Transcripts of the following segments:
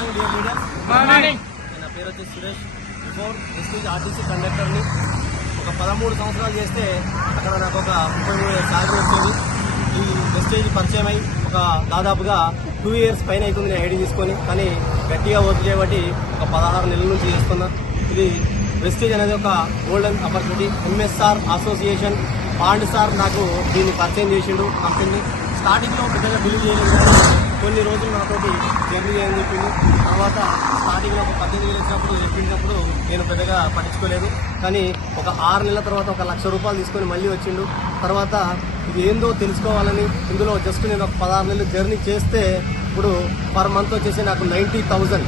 Morning dear leader. నా పేరు వచ్చేసి సురేష్. బిఫోర్ వెస్టేజ్ ఆర్టీసీ కండక్టర్ని ఒక 13 సంవత్సరాలు చేస్తే అక్కడ నాకు ఒక 33 శాలరీ వచ్చింది. ఈ వెస్టేజ్ పరిచయం అయి ఒక దాదాపుగా 2 years పైన అవుతుంది నేను ఐడి తీసుకొని. కానీ గట్టిగా వర్క్ చేయబట్టి ఒక 16 నెలల నుంచి చేస్తున్నా. ఇది వెస్టేజ్ అనేది ఒక గోల్డెన్ ఆపర్చునిటీ. ఎంఎస్ఆర్ అసోసియేషన్ పాండ్ సార్ నాకు దీన్ని పరిచయం చేసిండు. కంపెనీ స్టార్టింగ్లో పెద్దగా బిలీవ్ చేయలేదు, కానీ కొన్ని రోజులు నాతోటి జర్నీ చేయని చెప్పిండు. తర్వాత స్టార్టింగ్లో ఒక 18,000 వచ్చినప్పుడు చెప్పించినప్పుడు నేను పెద్దగా పట్టించుకోలేదు. కానీ ఒక 6 నెలల తర్వాత ఒక ₹1,00,000 తీసుకొని మళ్ళీ వచ్చిండు. తర్వాత ఇది ఏందో తెలుసుకోవాలని ఇందులో జస్ట్ నేను ఒక 16 నెలలు జర్నీ చేస్తే ఇప్పుడు పర్ మంత్ వచ్చేసి నాకు 90,000.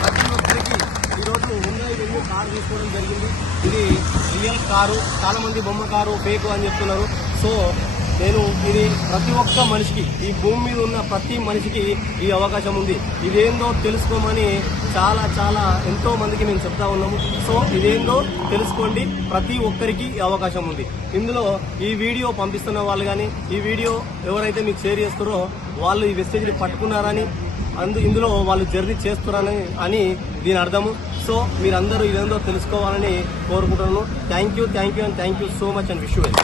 ప్రతి ఒక్కరికి ఈరోజు ఉన్నాయి వెళ్ళి కారు తీసుకోవడం జరిగింది. ఇది రియల్ కారు, చాలామంది బొమ్మ కారు ఫేక్ అని చెప్తున్నారు. సో నేను ఇది ప్రతి ఒక్క మనిషికి, ఈ భూమి మీద ఉన్న ప్రతి మనిషికి ఈ అవకాశం ఉంది. ఇదేందో తెలుసుకోమని చాలా ఎంతో మందికి మేము చెప్తా ఉన్నాము. సో ఇదేందో తెలుసుకోండి, ప్రతి ఒక్కరికి ఈ అవకాశం ఉంది. ఇందులో ఈ వీడియో పంపిస్తున్న వాళ్ళు కానీ, ఈ వీడియో ఎవరైతే మీకు షేర్ చేస్తారో వాళ్ళు ఈ వెస్టేజ్ని పట్టుకున్నారని, ఇందులో వాళ్ళు జర్నీ చేస్తున్నారని దీని అర్థము. సో మీరందరూ ఇదేందో తెలుసుకోవాలని కోరుకుంటున్నాను. Thank you and thank you so much and wish you well.